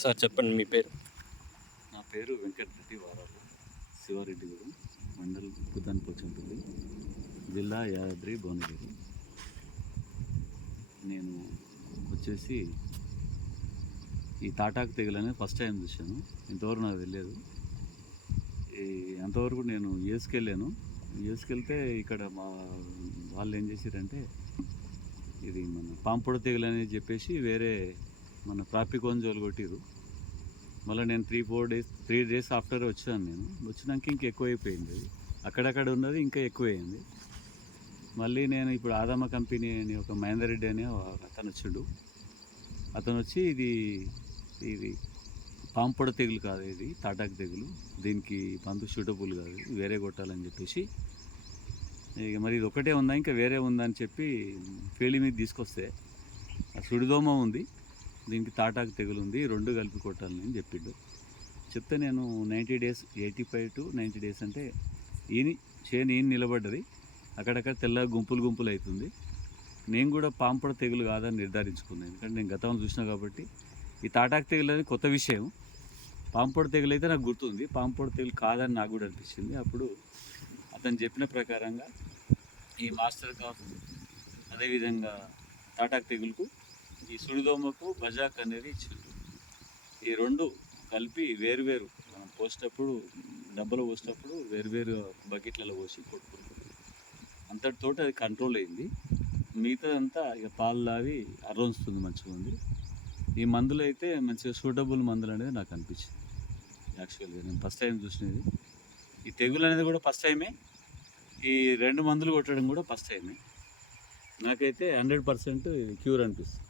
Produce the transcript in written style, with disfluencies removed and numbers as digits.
Sir చెప్పండి మీ పేరు? నా పేరు వెంకటరెడ్డి వారాలు, శివారెడ్డిగూడెం, మండల్ ఉప్పుదాన్ పోచంపల్లి, జిల్లా యాదాద్రి భువనగిరి. నేను వచ్చేసి ఈ తాటాకు తెగులని ఫస్ట్ టైం చూశాను. ఇంతవరకు నాకు తెలియదు. అంతవరకు నేను యూఎస్కి వెళ్ళాను. యూఎస్కి వెళ్తే ఇక్కడ మా వాళ్ళు ఏం చేశారంటే ఇది మన పాంపొడ తెగులు అని చెప్పేసి వేరే మన ప్రాపికోంజోలు కొట్టిరు. మళ్ళీ నేను 3 డేస్ ఆఫ్టర్ వచ్చాను. నేను వచ్చినాక ఇంకా ఎక్కువైపోయింది. అది అక్కడక్కడ ఉన్నది ఇంకా ఎక్కువైంది. మళ్ళీ నేను ఇప్పుడు ఆదామ కంపెనీ అని ఒక మహేందర్ రెడ్డి అనే అతను వచ్చిండు. అతను వచ్చి ఇది పాంపొడ తెగులు కాదు, ఇది తాటాకు తెగులు, దీనికి మందు సూటబుల్ కాదు, వేరే కొట్టాలని చెప్పేసి, ఇక మరి ఇది ఒకటే ఉందా ఇంకా వేరే ఉందా అని చెప్పి ఫీల్డ్ మీద తీసుకొస్తే ఆ సుడిదోమ ఉంది, దీనికి తాటాకు తెగులు ఉంది, 2 కలిపి కొట్టాలని చెప్పిండు. చెప్తే నేను 90 డేస్ 85 to 90 డేస్ అంటే చేను నిలబడ్డది. అక్కడక్కడ తెల్ల గుంపులు అవుతుంది. నేను కూడా పాంపొడ తెగులు కాదని నిర్ధారించుకున్నాను. ఎందుకంటే నేను గతంలో చూసినా కాబట్టి. ఈ తాటాకు తెగులు అనేది కొత్త విషయం. పాంపొడ తెగులు అయితే నాకు గుర్తుంది, పాంపొడ తెగులు కాదని నాకు కూడా అనిపించింది. అప్పుడు అతను చెప్పిన ప్రకారంగా ఈ మాస్టర్ కాఫ్, అదేవిధంగా తాటాకు తెగులుకు ఈ సుడిదోమకు బజాక్ అనేది ఇచ్చింది. ఈ 2 కలిపి వేరువేరు పోసేటప్పుడు, డబ్బలో పోసేటప్పుడు వేరువేరు బకెట్లలో పోసి కొట్టుకుంటుంది. అంతటితో అది కంట్రోల్ అయింది. మిగతాదంతా ఇక పాలు తాగి అర్రొస్తుంది, మంచిగా ఉంది. ఈ మందులు అయితే మంచిగా సూటబుల్ మందులు అనేది నాకు అనిపించింది. యాక్చువల్గా నేను ఫస్ట్ టైం చూసినది. ఈ తెగులు అనేది కూడా ఫస్ట్ టైమే. ఈ 2 మందులు కొట్టడం కూడా ఫస్ట్ టైమే. నాకైతే 100% ఇది క్యూర్ అనిపిస్తుంది.